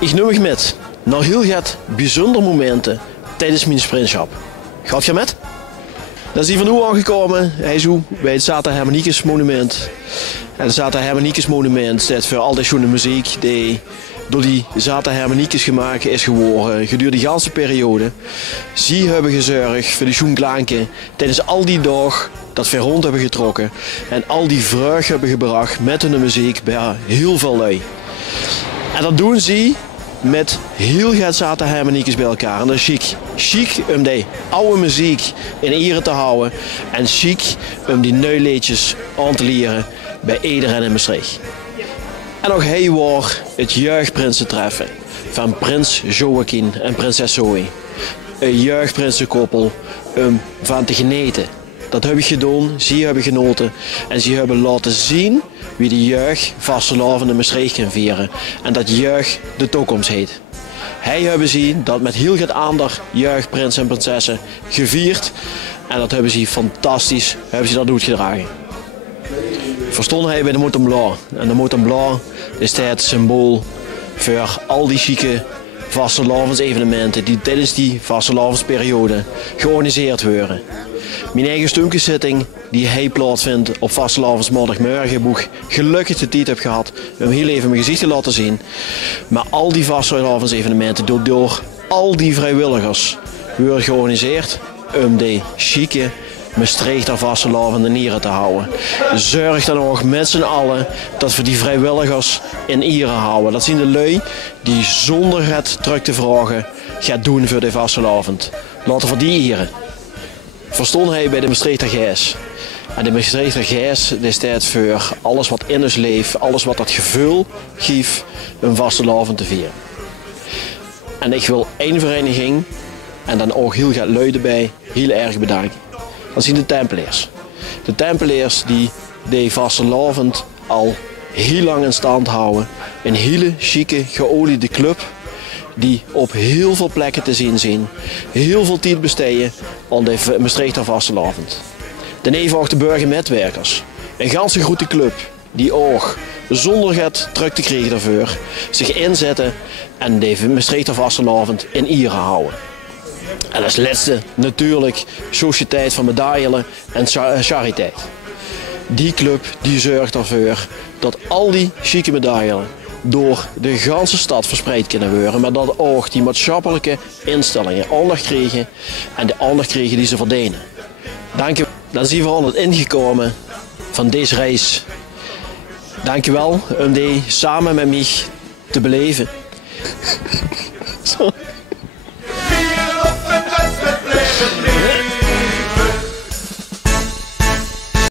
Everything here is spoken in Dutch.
Ik neem je met naar heel wat bijzondere momenten tijdens mijn sprintschap. Gaat je met? Dan is hij van hoe aangekomen. Hij is bij het Zata Hermaniekes monument. En het Zata Hermaniekes monument staat voor al die schoene muziek die door die Zata Hermaniekes gemaakt is geworden gedurende de hele periode. Zij hebben gezorgd voor de schoen klanken tijdens al die dag dat we rond hebben getrokken. En al die vreugde hebben gebracht met hun muziek bij heel veel lui. En dat doen ze met heel veel Zata Hermaniekes bij elkaar. En dat is chic. Chic om die oude muziek in ere te houden. En chic om die nieuwe liedjes aan te leren bij iedereen in Maastricht. En ook hij was het jeugdprinsentreffen van prins Joachim en prinses Zoe. Een jeugdprinsenkoppel om van te genieten. Dat heb ik gedaan, ze hebben genoten en ze hebben laten zien wie de jeugd vastelavond in Maastricht kan vieren. En dat jeugd de toekomst heet. Hij hebben ze dat met heel veel andere jeugdprinsen en prinsessen gevierd. En dat hebben ze fantastisch dat uitgedragen. Verstond hij bij de Mont Blanc. En de Mont Blanc is het symbool voor al die chique vastelavondsevenementen die tijdens die vastelavondsperiode georganiseerd worden. Mijn eigen stumkenzitting die hij plaatsvindt op vastelavondsmondagmorgen, hoe ik gelukkig de tijd heb gehad om heel even mijn gezicht te laten zien. Maar al die vastelavondsevenementen door al die vrijwilligers worden georganiseerd om die chique Maastrichter vastelavond in ere te houden. Zorg dan ook met z'n allen dat we die vrijwilligers in ere houden. Dat zijn de lui die zonder het terug te vragen gaat doen voor de vastelavond. Laten we die eren. Verstond hij bij de Maastrichter Gijs. En de Maastrichter Gijs staat voor alles wat in ons leeft, alles wat dat gevoel geeft een vastelavond te vieren. En ik wil één vereniging en dan ook heel veel lui erbij heel erg bedanken. Dat zijn de Tempeliers. De Tempeliers die de vastelavond al heel lang in stand houden. Een hele chique, geoliede club die op heel veel plekken te zien zijn. Heel veel tijd besteden aan de Maastrichter vastelavond. Daarnaast ook de burgermetwerkers. Een ganse grote club die ook zonder het terug te krijgen daarvoor zich inzetten en de Maastrichter vastelavond in ere houden. En als laatste natuurlijk Sociëteit van Medaillen en Chariteit. Die club die zorgt ervoor dat al die chique medaillen door de hele stad verspreid kunnen worden. Maar dat ook die maatschappelijke instellingen aandacht krijgen en de aandacht krijgen die ze verdienen. Dank u. Dan zijn we al het ingekomen van deze reis. Dank u wel om die samen met mij te beleven. Sorry.